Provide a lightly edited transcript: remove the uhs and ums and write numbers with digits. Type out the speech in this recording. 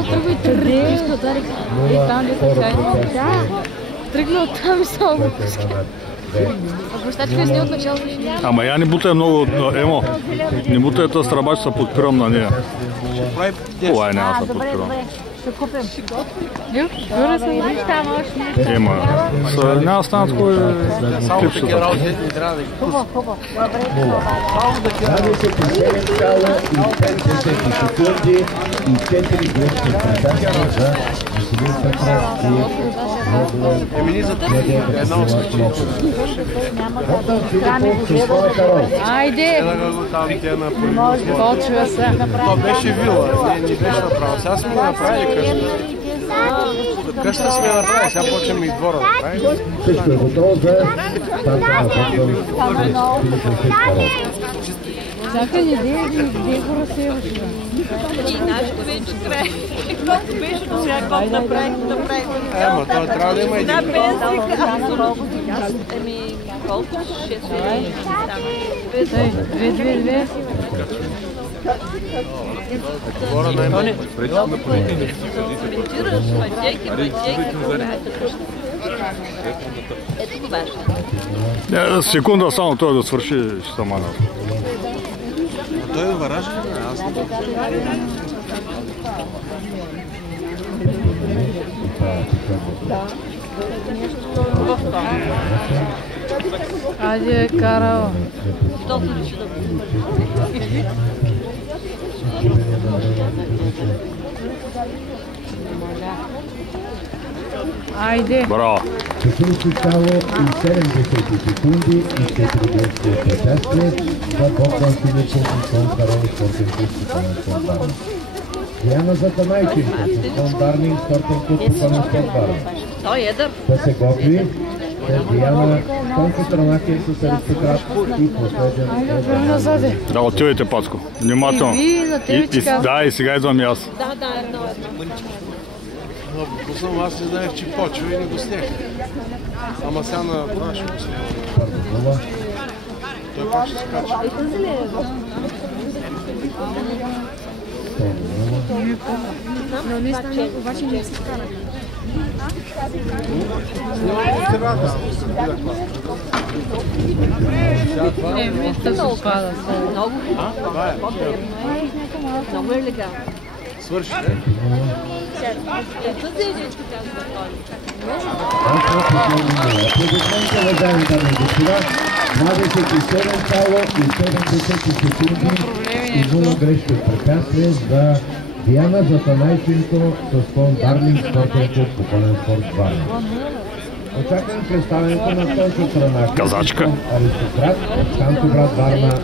от друго и тръгна от там и само Бащачка сни от началото. Ама я не бутай много, Емо. Не бутай тази страба, че се подпирам на нея. Това няма да се подпирам. Ще купим. Юра се виж там още. Ема, няма стана такова клипчета. Хубаво. 27,5 секунди и 4 грешни предачи за Веселин Петров и една от Айде! Почва се. То беше вила, не беше направо. Сега сме го направили къща. Къща сме направили, сега почваме и двора да правим. Всичко е готово за старта на Чакай, не го разсеваш. И нашето вече край. Колко беше до сега, колко направихме. Ема, това трябва да има един. Да, пенсика. Еми, колко? 6 Две. Двора най-малко. Монтираш пътеки. Ето това ще. Секунда само той да свърши, ще съм манал. Той е варажен, аз не го. Айде, карал. Айде. Браво. 40,7 секунди и 4 грешни предачи за Богдан Филипов и Сон Карол спортен клуб Стопанен Барна. Диана Затанайченко, Стопан Дарнинг спортен клуб Стопанен Барна. Той е едър. Да се готви. Диана Тонко Транакин с аристократ и последен. Да, отивайте, Пацко. Внимателно. Да, и сега идвам и аз. Да, едно. Но послам, аз не знаех, че почва и не го снех. Ама сега на това ще го снех. Той как ще скача? Но не стане, обаче не се стана. Вижте се отпада. Много е легално. Свърши. Уважаеми дами и господа, 27,7 секунди и 0 грешни препятствия за Диана Затанайченко с Сон Дарлинг спортен клуб Стопанен спорт Варна. Очакваме представянето на Тонко Транакин, Казачка. аристократ, Канто град Варна.